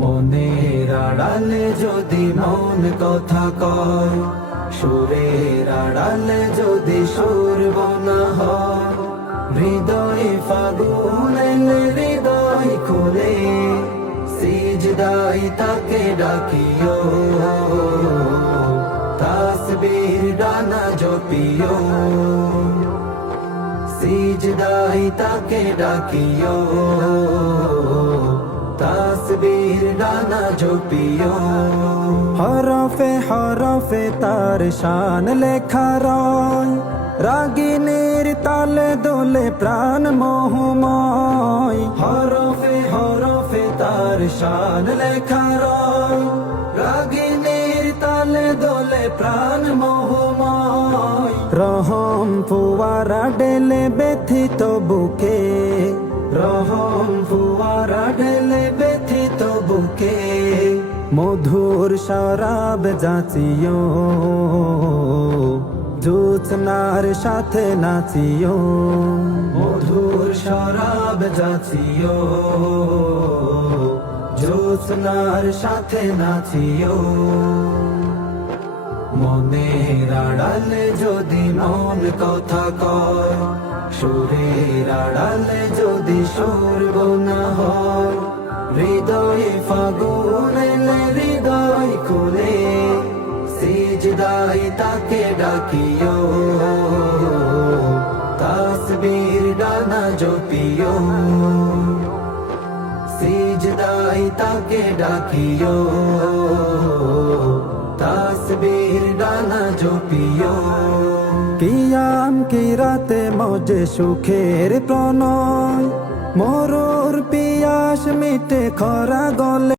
মনের আড়ালে যদি মন কথা কয়, সুরের আড়ালে যদি সুর বনা হয়, হৃদয়ে ফাগুন এলে হৃদয় খুলে সিজদায় তাকে ডাকিও, তাসবীর ডানা জপিও, সিজদায় তাকে ডাকিও, তাসবীর ডানা জপিও। হরফে হরফে তার শান লেখা রয়, রাগিনীর তালে দোলে প্রাণ মোহময়। হরফে হরফে তার শান লেখা রয়, রাগিনীর তালে দোলে প্রাণ মোহময়। রহম ফুয়ারা ঢেলে ব্যথিত বুকে, রহম ফুয়ারা ঢেলে ব্যথিত বুকে, মধুর শরাব যাচিও, জোছনার সাথে নাচিও, মধুর শরাব যাচিও, জোছনার সাথে নাচিও। মনের আড়ালে যদি মন কথা কয়, সুরের আড়ালে যদি সুর বোনা হয়, হৃদয়ে ফাগুন এলে হৃদয় খুলে সিজদায় তাকে ডাকিও, তাসবীর ডানা জপিও, সিজদায় তাকে ডাকিও, তাসবীর ডানা জপিও। কিয়াম কি রাতে মজে সুখের প্রণয়, মরুর পিয়াস মিটে খরা গলে।